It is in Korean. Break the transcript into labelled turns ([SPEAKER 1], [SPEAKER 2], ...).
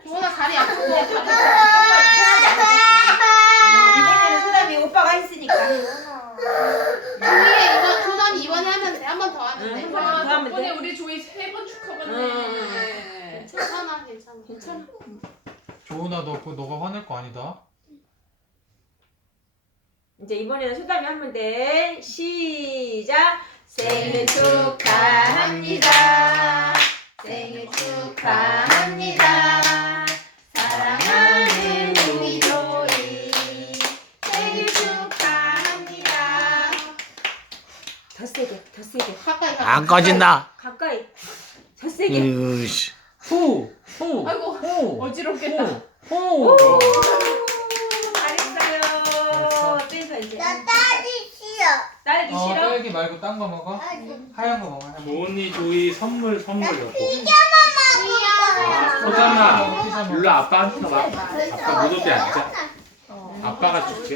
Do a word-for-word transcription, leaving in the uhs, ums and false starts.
[SPEAKER 1] 조은아 다리 아프고.
[SPEAKER 2] 이번에는 소담이 오빠가 했으니까.
[SPEAKER 1] 조이에 이번 조담이 이번에 하면 돼. 한 번 더 하면 돼.
[SPEAKER 2] 응,
[SPEAKER 3] 와,
[SPEAKER 2] 한 번 더 하면
[SPEAKER 3] 덕분에
[SPEAKER 2] 돼.
[SPEAKER 3] 우리 조이 세 번 축하받네.
[SPEAKER 2] 응.
[SPEAKER 1] 괜찮아 괜찮아.
[SPEAKER 2] 괜찮아.
[SPEAKER 4] 조은아 너 그거 너가 화낼 거 아니다.
[SPEAKER 2] 이제 이번에는 소담이 하면 돼. 시작. 생일 축하합니다. 생일 축하합니다. 사랑하는 우리 조이 생일 축하합니다. 더 세게, 더 세게.
[SPEAKER 1] 가까이 가.
[SPEAKER 5] 안 꺼진다.
[SPEAKER 2] 가까이. 더 세게.
[SPEAKER 5] 으이씨.
[SPEAKER 4] 후! 후!
[SPEAKER 3] 아이고
[SPEAKER 4] 후!
[SPEAKER 3] 어지럽겠다.
[SPEAKER 4] 후!
[SPEAKER 2] 잘했어요. 떼서 이제.
[SPEAKER 6] 딸기 싫어.
[SPEAKER 2] 딸기
[SPEAKER 4] 어,
[SPEAKER 2] 싫어?
[SPEAKER 4] 딸기 말고 딴 거 먹어? 하얀 거 먹어. 하얀 거.
[SPEAKER 7] 조은이 조이 선물 선물이었고.
[SPEAKER 1] 조이야.
[SPEAKER 7] 소담아, 일로 아빠한테 와. 아빠 무릎에 앉아. 아빠가 줄게.